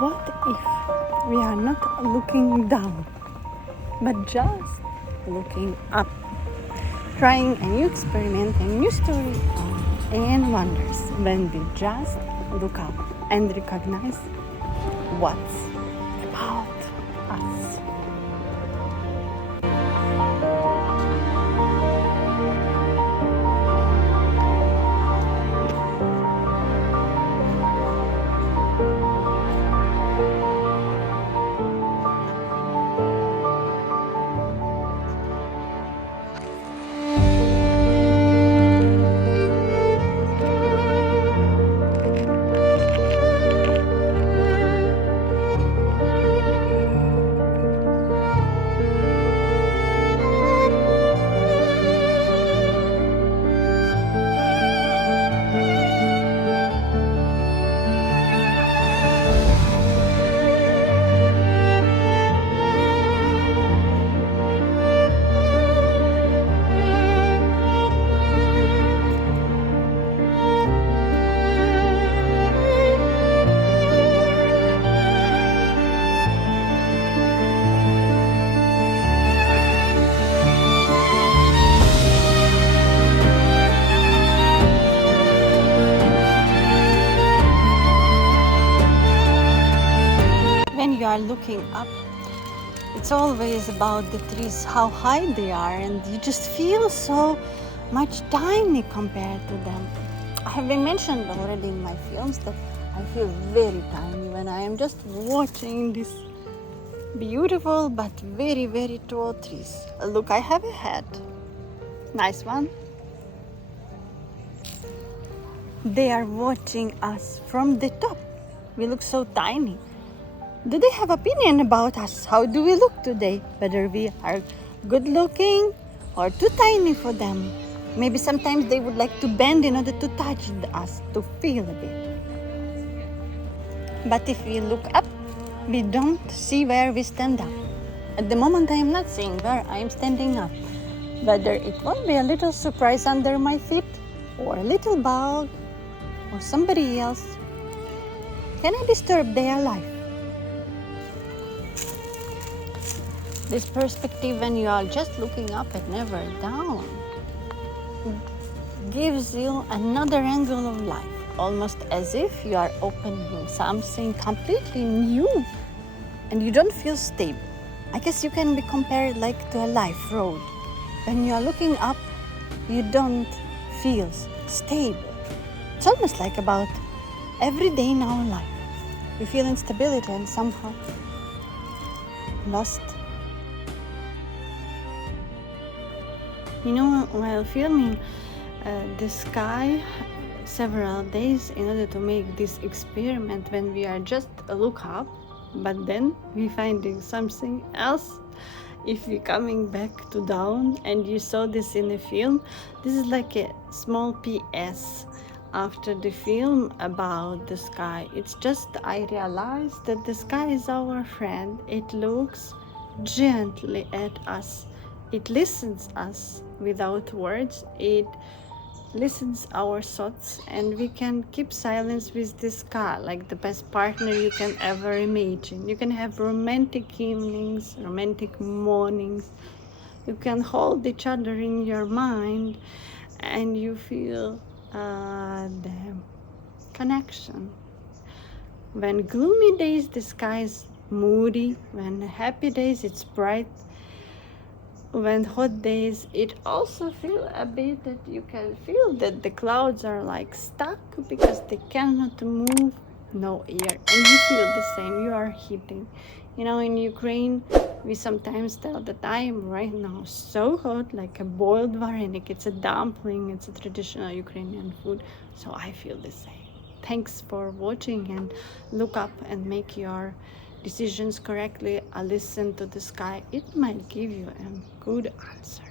what if we are not looking down, but just looking up? Trying a new experiment, a new story on AnnWanders, when we just look up and recognize what's about us. When you are looking up, it's always about the trees, how high they are, and you just feel so much tiny compared to them. I have been mentioned already in my films that I feel very tiny when I am just watching these beautiful but very, very tall trees. Look, I have a hat. Nice one. They are watching us from the top. We look so tiny. Do they have opinion about us? How do we look today? Whether we are good looking or too tiny for them? Maybe sometimes they would like to bend in order to touch us, to feel a bit. But if we look up, we don't see where we stand up. At the moment I am not seeing where I am standing up. Whether it will be a little surprise under my feet, or a little bug, or somebody else. Can I disturb their life? This perspective, when you are just looking up and never down, gives you another angle of life, almost as if you are opening something completely new and you don't feel stable. I guess you can be compared like to a life road. When you are looking up, you don't feel stable. It's almost like about every day in our life. We feel instability and somehow lost. You know, while filming the sky several days in order to make this experiment, when we are just look up, but then we finding something else. If we coming back to down, and you saw this in the film, this is like a small PS after the film about the sky. It's just I realized that the sky is our friend. It looks gently at us. It listens us without words. It listens our thoughts, and we can keep silence with the sky, like the best partner you can ever imagine. You can have romantic evenings, romantic mornings. You can hold each other in your mind, and you feel the connection. When gloomy days, the sky is moody. When happy days, it's bright. When hot days, it also feel a bit that you can feel that the clouds are like stuck because they cannot move, no air, and you feel the same, you are heating. You know, in Ukraine, we sometimes tell that I am right now so hot, like a boiled varenik. It's a dumpling, it's a traditional Ukrainian food, so I feel the same. Thanks for watching, and look up and make your decisions correctly. Listen to the sky. It might give you a good answer.